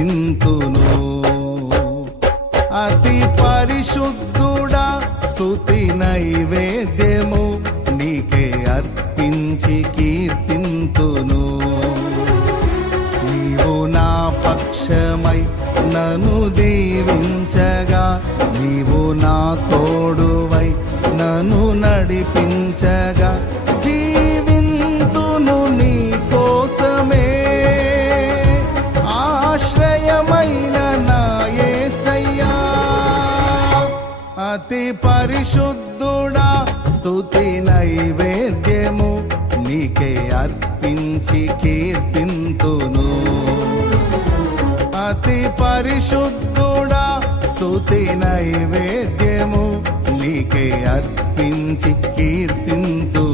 కీర్తింతును. అతి పరిశుద్ధుడా స్తుతి నైవేద్యము నీకే అర్పించి కీర్తింతును. నీవు నా పక్షమై నన్ను దీవించగా, నీవు నా తోడువై నన్ను నడిపించగా, జీవింతును నీ కోసమే. ఆశ్రయమైన నా యేసయ్యా, అతి పరిశుద్ధుడా స్తుతి నైవేద్యము నీకే అర్పించి కీర్తింతును. అతి పరిశుద్ధుడా స్తుతి నైవేద్యము నీకే అర్పించి కీర్తింతు.